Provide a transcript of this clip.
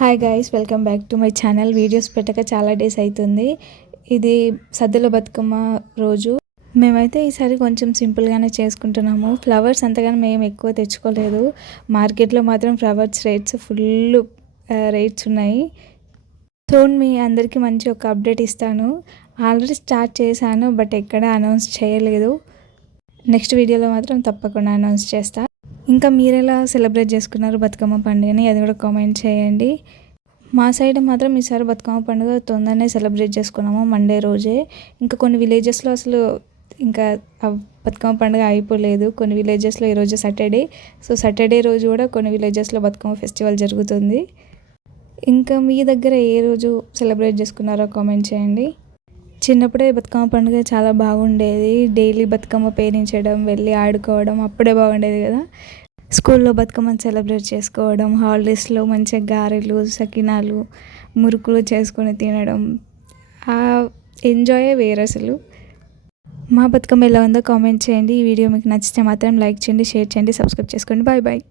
Hi guys, welcome back to my channel. Videos పెట్టక చాలా days అవుతుంది. ఇది సద్దుల బతుకమ్మ రోజు. మేమైతే ఈసారి కొంచెం సింపుల్గానే చేసుకుంటున్నాము. ఫ్లవర్స్ అంతగానో మేము ఎక్కువ తెచ్చుకోలేదు. మార్కెట్లో మాత్రం ఫ్లవర్స్ రేట్స్ ఫుల్ రేట్స్ ఉన్నాయి. సో మీ అందరికీ మంచి ఒక అప్డేట్ ఇస్తాను. ఆల్రెడీ స్టార్ట్ చేశాను, బట్ ఎక్కడ అనౌన్స్ చేయలేదు. నెక్స్ట్ వీడియోలో మాత్రం తప్పకుండా అనౌన్స్ చేస్తాను. ఇంకా మీరు ఎలా సెలబ్రేట్ చేసుకున్నారు బతుకమ్మ పండుగని, అది కూడా కామెంట్ చేయండి. మా సైడ్ మాత్రం ఈసారి బతుకమ్మ పండుగ తొందరనే సెలబ్రేట్ చేసుకున్నాము, మండే రోజే. ఇంకా కొన్ని విలేజెస్లో అసలు ఇంకా బతుకమ్మ పండుగ అయిపోలేదు. కొన్ని విలేజెస్లో ఈరోజు సాటర్డే, సో సాటర్డే రోజు కూడా కొన్ని విలేజెస్లో బతుకమ్మ ఫెస్టివల్ జరుగుతుంది. ఇంకా మీ దగ్గర ఏ రోజు సెలబ్రేట్ చేసుకున్నారో కామెంట్ చేయండి. చిన్నప్పుడే బతుకమ్మ పండుగ చాలా బాగుండేది. డైలీ బతుకమ్మ పేరించడం, వెళ్ళి ఆడుకోవడం అప్పుడే బాగుండేది కదా. స్కూల్లో బతుకమ్మని సెలబ్రేట్ చేసుకోవడం, హాలిడేస్లో మంచిగా గారెలు, సకినాలు, మురుకులు చేసుకొని తినడం, ఆ ఎంజాయే వేరు అసలు. మా బతుకమ్మ ఎలా ఉందో కామెంట్ చేయండి. ఈ వీడియో మీకు నచ్చితే మాత్రం లైక్ చేయండి, షేర్ చేయండి, సబ్స్క్రైబ్ చేసుకోండి. Bye bye.